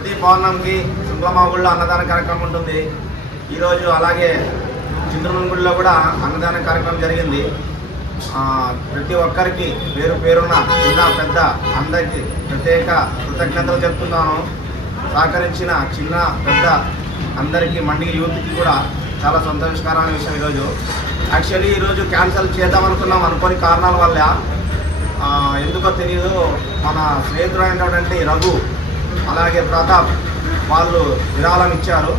ప్రతి పౌర్ణమికి శుక్లమా గుడిలో అన్నదాన కార్యక్రమం ఉంటుంది. ఈరోజు అలాగే చింతమన్ గుడిలో కూడా అన్నదాన కార్యక్రమం జరిగింది. ప్రతి ఒక్కరికి పేరు పేరున చిన్న పెద్ద అందరికీ ప్రత్యేక కృతజ్ఞతలు చెప్తున్నాను. సహకరించిన చిన్న పెద్ద అందరికీ మండి యూత్కి కూడా చాలా సంతోషకరమైన విషయం. యాక్చువల్లీ ఈరోజు క్యాన్సిల్ చేద్దాం అనుకోని కారణాల వల్ల ఎందుకో తెలియదు, మన స్నేహితుడైనటువంటి రఘు అలాగే ప్రతాప్ వాళ్ళు విరాళం ఇచ్చారు.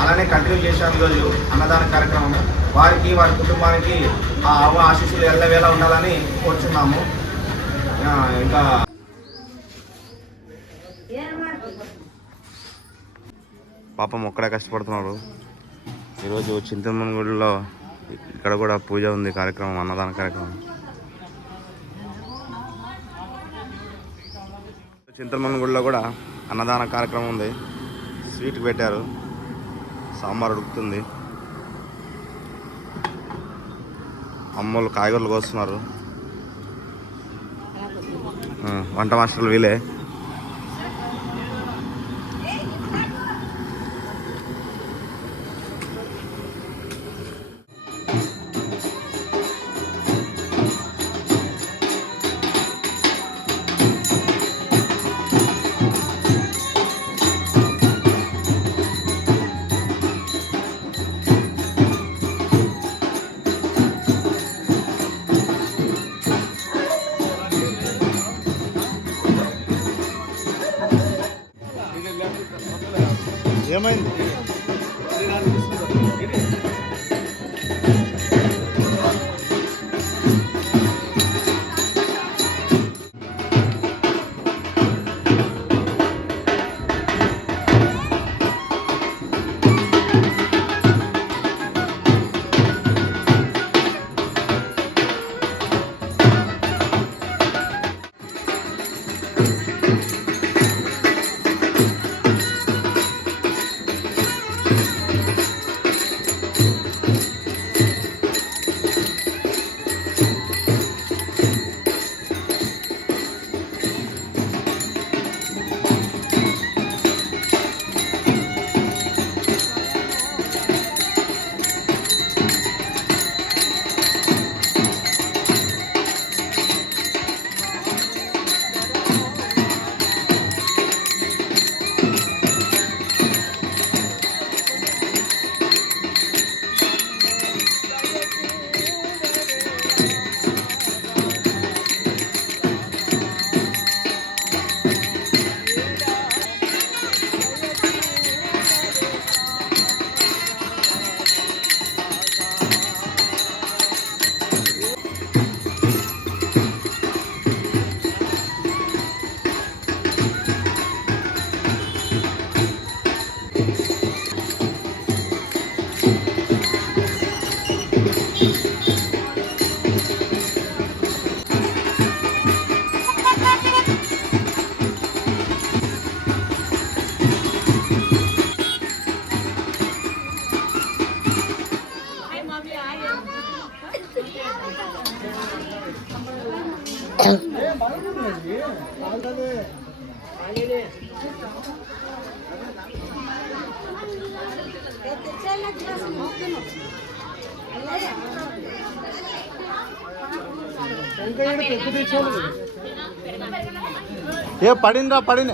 అలానే కంటిన్యూ చేశాము ఈరోజు అన్నదాన కార్యక్రమం. వారికి వారి కుటుంబానికి ఆ ఆశీస్సులు ఎల్లవేళ ఉండాలని కోరుచున్నాము. ఇంకా పాపం ఒక్కడే కష్టపడుతున్నాడు. ఈరోజు చింతమన్ గుడిలో ఇక్కడ కూడా పూజ ఉంది, కార్యక్రమం అన్నదాన కార్యక్రమం. చింతమన్ గుడిలో కూడా అన్నదాన కార్యక్రమం ఉంది. స్వీట్ పెట్టారు, సాంబార్ ఉడుకుతుంది, అమ్మోళ్ళు కాయగూరలు కోస్తున్నారు. వంట మాస్టర్లు వీలే. ఏమైంది? ఏ పడిందా? పడిన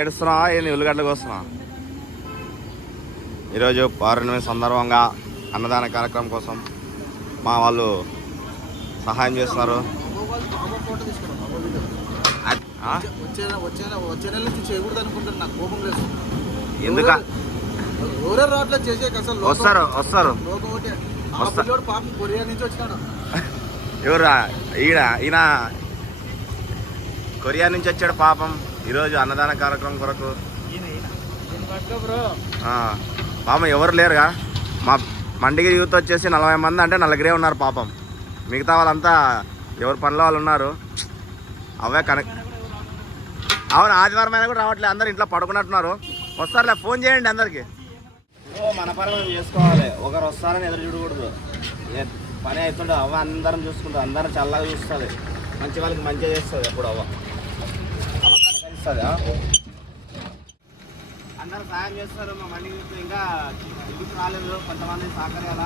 ఏడుస్తున్నావా ఏంది? ఉల్లిగడ్డలకు వస్తున్నా. ఈరోజు పౌర్ణమి సందర్భంగా అన్నదాన కార్యక్రమం కోసం మా వాళ్ళు సహాయం చేస్తున్నారు. వచ్చే నెల నుంచి చేయకూడదు అనుకుంటాను. నాకు కోపం లేదు. ఎందుక ఎవరో రావట్లేదు చేసే అసలు. వస్తారు పిల్లోడు పాపం కొరియా నుంచి వచ్చినాడు. ఎవరా ఈయన కొరియా నుంచి వచ్చాడు పాపం. ఈరోజు అన్నదాన కార్యక్రమం కొరకు పాపం ఎవరు లేరుగా. మా మండిగిరి యూత్ వచ్చేసి 40 మంది, అంటే 4 ఉన్నారు పాపం. మిగతా వాళ్ళంతా ఎవరి పనిలో వాళ్ళు ఉన్నారు. అవే అవును, ఆదివారం అయినా కూడా రావట్లేదు. అందరు ఇంట్లో పడుకున్నట్టున్నారు. వస్తారులే, ఫోన్ చేయండి అందరికి. మన పని మనం చేసుకోవాలి. ఒకరు వస్తారని ఎదురు చూడకూడదు. పని అవుతుండే అవ్వ అందరం చూసుకుంటారు. అందరం చల్లగా చూస్తుంది. మంచి వాళ్ళకి మంచిగా చేస్తుంది. ఎప్పుడు అవ్వ కనకరిస్తుంది. అందరూ సాయం చేస్తారు. మా మండి ఇంకా ఇంటికి రాలేదు. కొంతమంది సహకర్యాల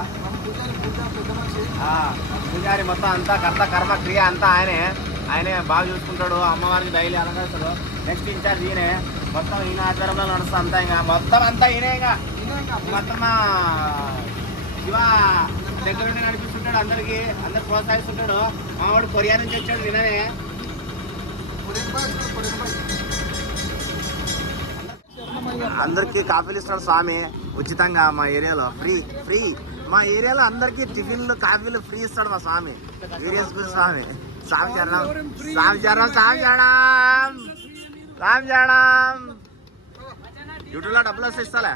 పూజారి మొత్తం అంతా కర్త కర్మ క్రియ అంతా ఆయనే బాగా చూసుకుంటాడు. అమ్మవారికి డైలీ అలంకరిస్తాడు. నెక్స్ట్ ఇన్ఛార్జ్ ఈయనే. మొత్తం ఈయన ఆధ్వర్యంలో నడుస్తుంది అంతా. ఇంకా మొత్తం అంతా ఈయనే. ఇంకా మొత్తం శివ దగ్గర నడిపిస్తుంటాడు. అందరికి ప్రోత్సహిస్తుంటాడు. మా వాడు కొరియా నుంచి వచ్చాడు. నిన్ననే అందరికి కాఫీలు ఇస్తాడు స్వామి ఉచితంగా. మా ఏరియాలో ఫ్రీ మా ఏరియాలో అందరికి టిఫిన్లు కాఫీలు ఫ్రీ ఇస్తాడు మా స్వామి. వీరేశ్వర స్వామి. స్వామి చరణం. యూట్యూబ్లో డబ్బులు వస్తే ఇస్తాలే.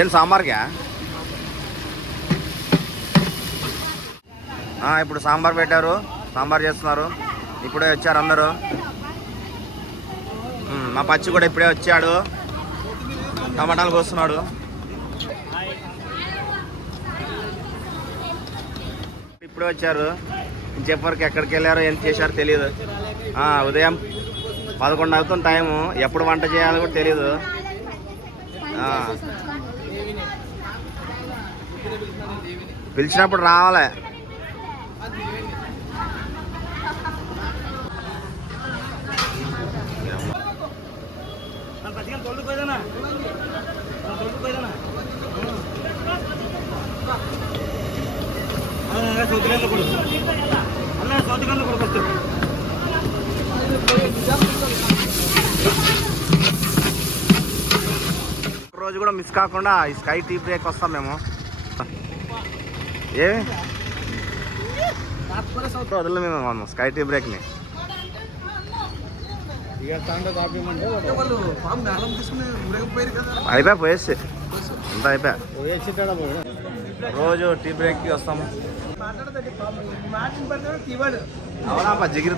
ఏం సాంబార్కా? ఇప్పుడు సాంబార్ పెట్టారు. సాంబార్ చేస్తున్నారు. ఇప్పుడే వచ్చారు అందరూ. మా పచ్చి కూడా ఇప్పుడే వచ్చాడు. టమాటాలు కోస్తున్నాడు. ఇప్పుడే వచ్చారు. ఇంకెప్పటికి ఎక్కడికి వెళ్ళారో ఏం చేశారో తెలియదు. ఉదయం 11 అవుతుంది టైము. ఎప్పుడు వంట చేయాలో కూడా తెలియదు. పిలిచినప్పుడు రావాలి. రోజు కూడా మిస్ కాకుండా ఈ స్కై టీ బ్రేక్ వస్తాం మేము. ఏమి వదలలే మేము స్కై టీ బ్రేక్ని. అయిపోయా పోయేసి అంతా అయిపోయా. రోజు టీ బ్రేక్కి వస్తాము. అవునా జిగిరి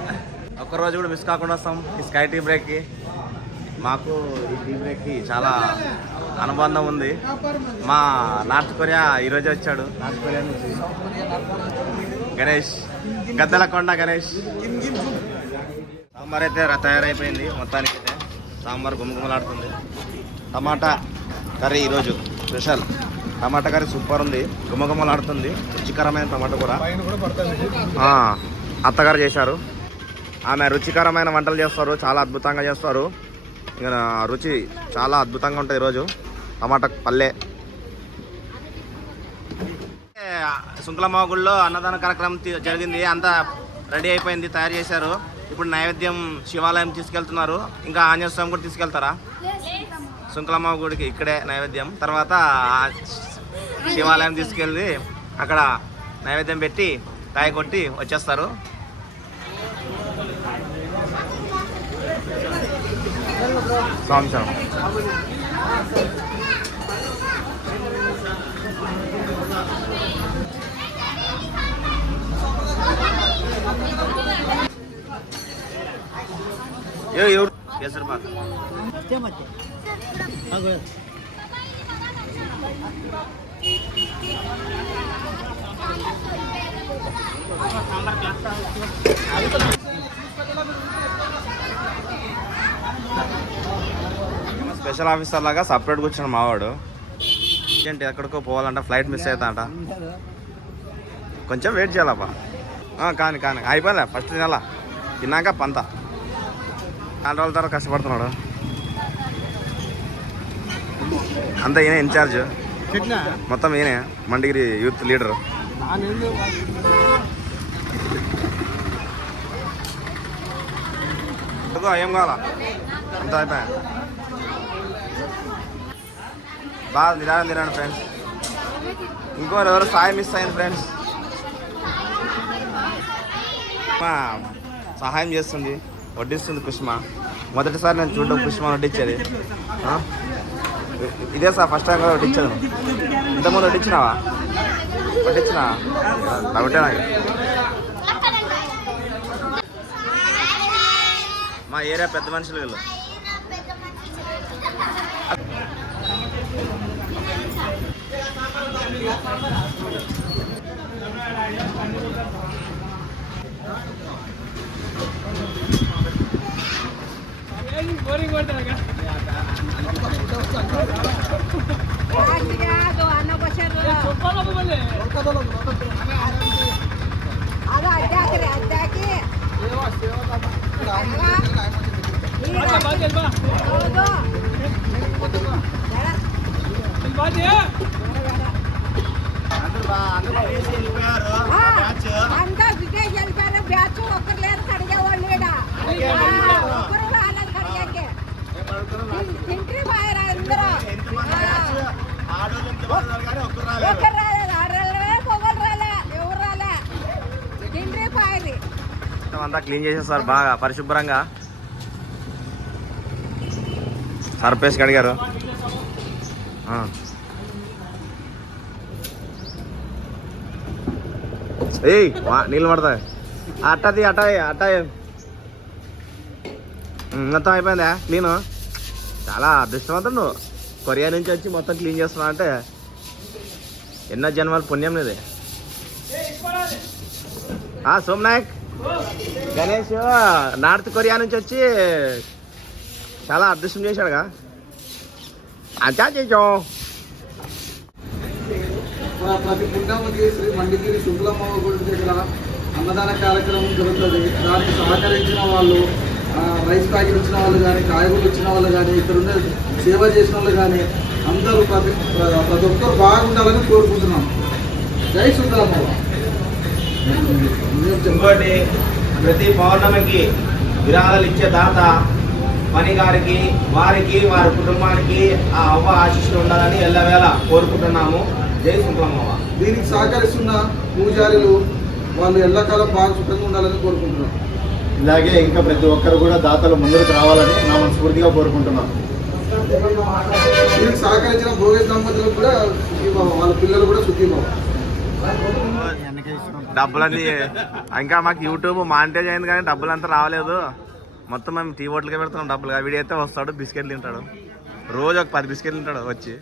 ఒక్కరోజు కూడా మిస్ కాకుండా వస్తాం ఈ స్కై టీ బ్రేక్కి. మాకు ఈ టీ బ్రేక్కి చాలా అనుబంధం ఉంది. మా నార్త్ కొరియా ఈరోజే వచ్చాడు. నార్త్ కొరియా నుంచి గణేష్, గద్దలకొండ గణేష్. సాంబార్ అయితే తయారైపోయింది మొత్తానికి. అయితే సాంబార్ గుమగుమలాడుతుంది. టమాటా కర్రీ ఈరోజు స్పెషల్. టమాటా కర్రీ సూపర్ ఉంది. గుమగుమలాడుతుంది. రుచికరమైన టమాటా కూర అత్తగారు చేశారు. ఆమె రుచికరమైన వంటలు చేస్తారు. చాలా అద్భుతంగా చేస్తారు. ఇంకా రుచి చాలా అద్భుతంగా ఉంటుంది. ఈరోజు టమాటా పల్లె. సుంకులమ్మ గుళ్ళో అన్నదాన కార్యక్రమం జరిగింది. అంతా రెడీ అయిపోయింది. తయారు చేశారు. ఇప్పుడు నైవేద్యం శివాలయం తీసుకెళ్తున్నారు. ఇంకా ఆంజనేయ స్వామి కూడా తీసుకెళ్తారా? సుంకులమ్మ గుడికి ఇక్కడే నైవేద్యం. తర్వాత శివాలయం తీసుకెళ్ళి అక్కడ నైవేద్యం పెట్టి కాయ కొట్టి వచ్చేస్తారు. స్వామి సార్ ఎవరు కేసరి పాక స్పెషల్ ఆఫీసర్ లాగా సపరేట్గా వచ్చాడు మావాడు. ఏంటి ఎక్కడికో పోవాలంట, ఫ్లైట్ మిస్ అవుతా అంట. కొంచెం వెయిట్ చేయాలబ్బా. కానీ కానీ అయిపోయిందా ఫస్ట్ తినాలా తిన్నాక పంత నాలుగు రోజుల తర్వాత కష్టపడుతున్నాడు అంతా ఈయన ఇన్ఛార్జ్ మొత్తం ఈయనే మండిగిరి యూత్ లీడరు ఏం కావాలా అంతా అయిపోయా బాగా నిదానం తినండి ఫ్రెండ్స్ ఇంకోరు ఎవరు సాయం మిస్ అయింది ఫ్రెండ్స్ సహాయం చేస్తుంది వడ్డిస్తుంది కుష్మ మొదటిసారి నేను చూడడం కుష్మ వడ్డించేది ఇదే సార్ ఫస్ట్ టైం కదా వడ్డించాను ఇంతకుముందు వడ్డించినావా ఒకటే నాకు మా ఏరియా పెద్ద మనుషులు వీళ్ళు అంతా విజయ్ గెలిపారు బ్యాచ్ ఒక్కరు లేరు కడిగేవాళ్ళు ఒక్కరు రాలేదు కడిగాకే తింటే బాయరా అందరూ ఒక్కరు రాలేదు ఆడలే పొగలు రాలే ఎవరు రాలే తింటే పాయది అంతా క్లీన్ చేసేసారు బాగా పరిశుభ్రంగా సర్పేసి కడిగారు ఏయ్ నీళ్ళు పడతాయి అట్టది అట్ట మొత్తం అయిపోయిందా క్లీను చాలా అదృష్టవంతం నువ్వు కొరియా నుంచి వచ్చి మొత్తం క్లీన్ చేస్తున్నావు అంటే ఎన్నో జన్మల పుణ్యం ఇది సోమనాయక్ గణేష్ నార్త్ కొరియా నుంచి వచ్చి చాలా అదృష్టం చేశాడుగా అంచా చేసాం ప్రతి పుణ్యమతి శ్రీ మండిగిరి శుక్లమ్మ గుడి దగ్గర అన్నదాన కార్యక్రమం జరుగుతుంది. దానికి సహకరించిన వాళ్ళు, రైస్ ప్యాకెట్ ఇచ్చిన వాళ్ళు కానీ, కాయగూరలు ఇచ్చిన వాళ్ళు కానీ, ఇక్కడ ఉండే సేవ చేసిన వాళ్ళు కానీ అందరూ ప్రతి ఒక్కరు బాగుండాలని కోరుకుంటున్నాం. జై శుక్లమ్మ. ఇంకోటి ప్రతి పౌర్ణమికి విరాళాలు ఇచ్చే దాత పని గారికి, వారికి, వారి కుటుంబానికి ఆ అవ్వ ఆశీస్సులు ఉండాలని ఎల్లవేళ కోరుకుంటున్నాము. జై శుక్లమ్మవ్వ. దీనికి సహకరిస్తున్న పూజారులు వాళ్ళు ఎల్లకాలం బాగా సుఖంగా ఉండాలని కోరుకుంటున్నాం. ఇలాగే ఇంకా ప్రతి ఒక్కరు కూడా దాతలు ముందుకు రావాలని నా మనస్ఫూర్తిగా కోరుకుంటున్నాను. దీనికి సహకరించిన భోగేష్ దంపతులకు కూడా వాళ్ళ పిల్లలు కూడా సుఖీభావం. డబ్బులన్నీ ఇంకా మాకు యూట్యూబ్ మానిటైజ్ అయింది కానీ డబ్బులు అంతా రావలేదు. మొత్తం మేము టీ హోటల్కే పెడుతున్నాం డబ్బులు. వీడైతే వస్తాడు బిస్కెట్లు తింటాడు, రోజు ఒక 10 బిస్కెట్లు తింటాడు వచ్చి.